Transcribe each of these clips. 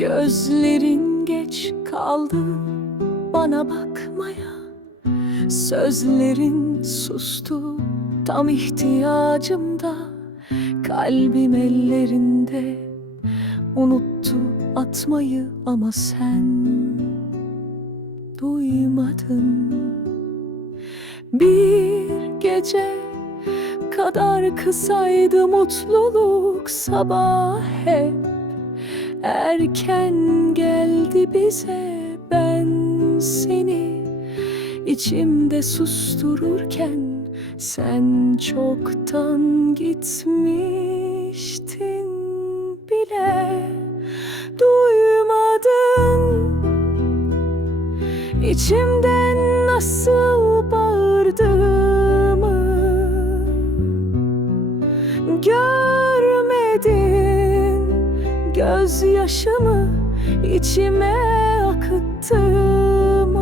Gözlerin geç kaldı bana bakmaya. Sözlerin sustu tam ihtiyacımda. Kalbim ellerinde unuttu atmayı ama sen duymadın. Bir gece kadar kısaydı mutluluk sabah hep Erken geldi bize ben seni içimde sustururken sen çoktan gitmiştin bile. Duymadın. İçimden nasıl gözyaşımı içime akıttığımı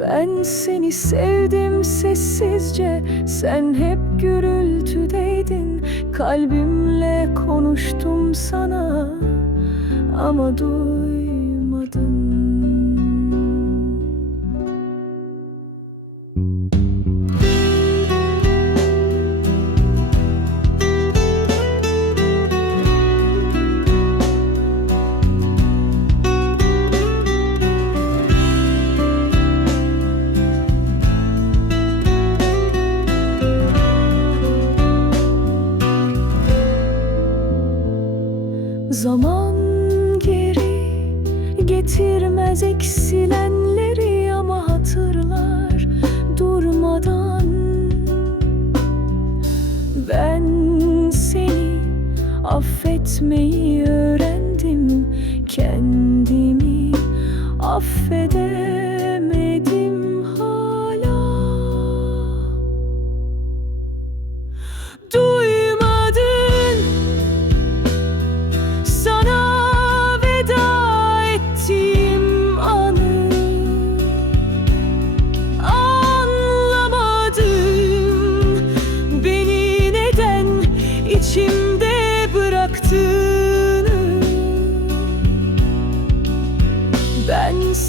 ben seni sevdim sessizce Sen hep gürültüdeydin. Kalbimle konuştum sana Ama duymadın Zaman geri getirmez eksilenleri ama hatırlar durmadan. Ben seni affetmeyi öğrendim kendimi affedemedim hala. Duymadın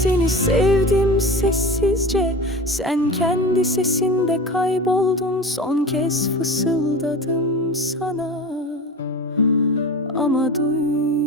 seni sevdim sessizce. Sen kendi sesinde kayboldun Son kez fısıldadım sana. Ama duymadın